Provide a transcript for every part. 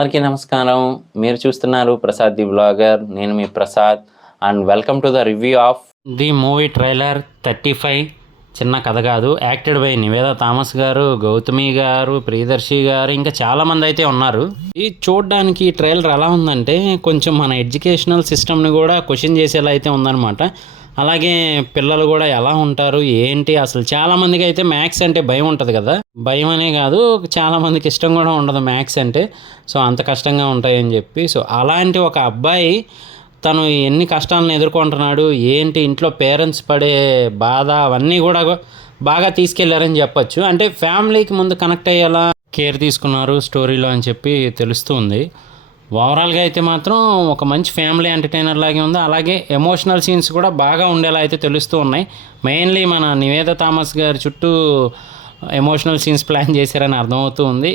అందరికీ నమస్కారం. మీరు చూస్తున్నారు ప్రసాద్ ది వ్లాగర్. నేను మీ Prasad and welcome to the review of the movie trailer 35. చిన్న కథ కాదు. యాక్టెడ్ బై నివేదా థామస్ గారు, గౌతమి గారు, ప్రియదర్శి గారు, ఇంకా చాలామంది అయితే ఉన్నారు. ఈ చూడడానికి ట్రైలర్ ఎలా ఉందంటే కొంచెం మన ఎడ్యుకేషనల్ సిస్టమ్ని కూడా క్వశ్చన్ చేసేలా అయితే ఉందన్నమాట. అలాగే పిల్లలు కూడా ఎలా ఉంటారు ఏంటి, అసలు చాలామందికి అయితే మ్యాథ్స్ అంటే భయం ఉంటుంది కదా. భయం అనే కాదు, చాలామందికి ఇష్టం కూడా ఉండదు మ్యాథ్స్ అంటే. సో అంత కష్టంగా ఉంటాయని చెప్పి, సో అలాంటి ఒక అబ్బాయి తను ఎన్ని కష్టాలను ఎదుర్కొంటున్నాడు ఏంటి, ఇంట్లో పేరెంట్స్ పడే బాధ అవన్నీ కూడా బాగా తీసుకెళ్లారని చెప్పచ్చు. అంటే ఫ్యామిలీకి ముందు కనెక్ట్ అయ్యేలా కేర్ తీసుకున్నారు స్టోరీలో అని చెప్పి తెలుస్తుంది. ఓవరాల్గా అయితే మాత్రం ఒక మంచి ఫ్యామిలీ ఎంటర్టైనర్ లాగే ఉంది. అలాగే ఎమోషనల్ సీన్స్ కూడా బాగా ఉండేలా అయితే తెలుస్తూ ఉన్నాయి. మెయిన్లీ మన నివేదా థామస్ గారి చుట్టూ ఎమోషనల్ సీన్స్ ప్లాన్ చేశారని అర్థమవుతూ ఉంది.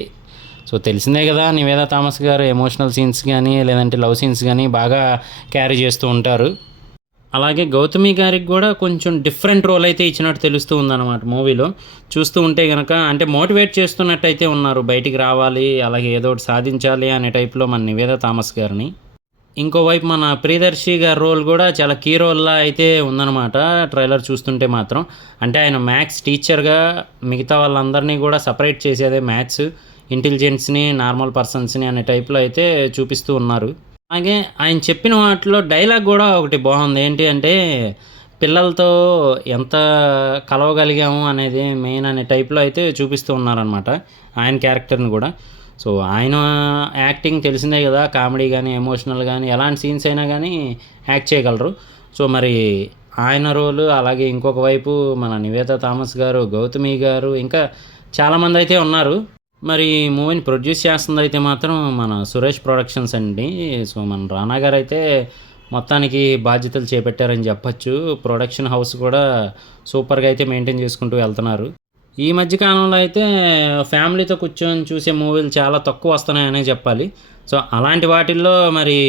సో తెలిసిందే కదా, నివేదా థామస్ గారు ఎమోషనల్ సీన్స్ కానీ లేదంటే లవ్ సీన్స్ కానీ బాగా క్యారీ చేస్తూ ఉంటారు. అలాగే గౌతమి గారికి కూడా కొంచెం డిఫరెంట్ రోల్ అయితే ఇచ్చినట్టు తెలుస్తూ ఉందన్నమాట మూవీలో. చూస్తూ ఉంటే కనుక అంటే మోటివేట్ చేస్తున్నట్టు అయితే ఉన్నారు, బయటికి రావాలి అలాగే ఏదో ఒకటి సాధించాలి అనే టైప్లో మన నివేదా థామస్ గారిని. ఇంకోవైపు మన ప్రియదర్శి గారి రోల్ కూడా చాలా కీ రోల్లా అయితే ఉందన్నమాట ట్రైలర్ చూస్తుంటే మాత్రం. అంటే ఆయన మ్యాథ్స్ టీచర్గా మిగతా వాళ్ళందరినీ కూడా సపరేట్ చేసేదే మ్యాథ్స్ ఇంటెలిజెన్స్ని నార్మల్ పర్సన్స్ని అనే టైప్లో అయితే చూపిస్తూ ఉన్నారు. అలాగే ఆయన చెప్పిన వాటిలో డైలాగ్ కూడా ఒకటి బాగుంది. ఏంటి అంటే పిల్లలతో ఎంత కలవగలిగాము అనేది మెయిన్ అనే టైప్లో అయితే చూపిస్తూ ఉన్నారనమాట ఆయన క్యారెక్టర్ని కూడా. సో ఆయన యాక్టింగ్ తెలిసిందే కదా, కామెడీ కానీ ఎమోషనల్ కానీ ఎలాంటి సీన్స్ అయినా కానీ యాక్ట్ చేయగలరు. సో మరి ఆయన రోలు, అలాగే ఇంకొక వైపు మన నివేదా థామస్ గారు, గౌతమి గారు, ఇంకా చాలామంది అయితే ఉన్నారు. మరి మూవీని ప్రొడ్యూస్ చేస్తుంది అయితే మాత్రం మన సురేష్ ప్రొడక్షన్స్ అండి. సో మన రానా గారు అయితే మొత్తానికి బాధ్యతలు చేపట్టారని చెప్పచ్చు. ప్రొడక్షన్ హౌస్ కూడా సూపర్గా అయితే మెయింటైన్ చేసుకుంటూ వెళ్తున్నారు. ఈ మధ్యకాలంలో అయితే ఫ్యామిలీతో కూర్చొని చూసే మూవీలు చాలా తక్కువ వస్తున్నాయనే చెప్పాలి. సో అలాంటి వాటిల్లో మరి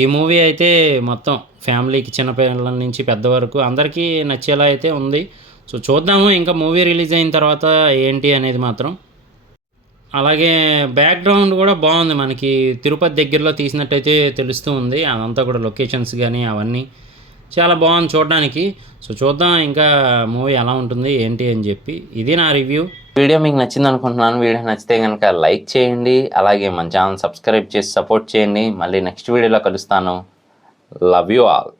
ఈ మూవీ అయితే మొత్తం ఫ్యామిలీకి చిన్నపిల్లల నుంచి పెద్ద వరకు అందరికీ నచ్చేలా అయితే ఉంది. సో చూద్దాము ఇంకా మూవీ రిలీజ్ అయిన తర్వాత ఏంటి అనేది మాత్రం. అలాగే బ్యాక్గ్రౌండ్ కూడా బాగుంది, మనకి తిరుపతి దగ్గరలో తీసినట్టయితే తెలుస్తూ ఉంది. అదంతా కూడా లొకేషన్స్ కానీ అవన్నీ చాలా బాగుంది చూడడానికి. సో చూద్దాం ఇంకా మూవీ ఎలా ఉంటుంది ఏంటి అని చెప్పి. ఇది నా రివ్యూ. వీడియో మీకు నచ్చింది అనుకుంటున్నాను. వీడియో నచ్చితే కనుక లైక్ చేయండి, అలాగే మన ఛానల్ సబ్స్క్రైబ్ చేసి సపోర్ట్ చేయండి. మళ్ళీ నెక్స్ట్ వీడియోలో కలుస్తాను. Love you all.